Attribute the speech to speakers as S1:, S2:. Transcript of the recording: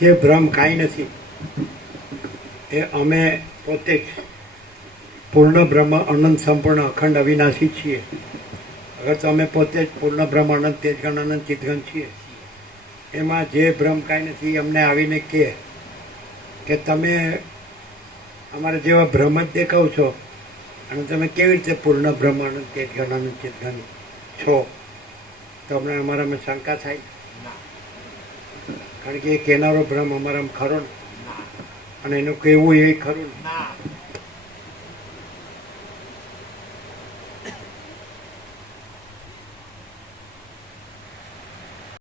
S1: જે ભ્રમ કાંઈ નથી. એ અમે પોતે જ પૂર્ણ બ્રહ્મ અનંત સંપૂર્ણ અખંડ અવિનાશી છીએ. અગર તો અમે પોતે જ પૂર્ણ બ્રહ્મ અનંત તેજગણ અનંત ચિતગણ છીએ, એમાં જે ભ્રમ કાંઈ નથી, અમને આવીને કહે કે તમે અમારા જેવા ભ્રમ જ દેખાવ છો અને તમે કેવી રીતે પૂર્ણ બ્રહ્મ અનંત તેજગણ અનંત ચિતગણ છો? તો અમને અમારામાં શંકા થાય. કારણ કે એ કહેનારો ભ્રમ અમારામાં ખરો ને? અને એનું કહેવું એ ખરું
S2: ને.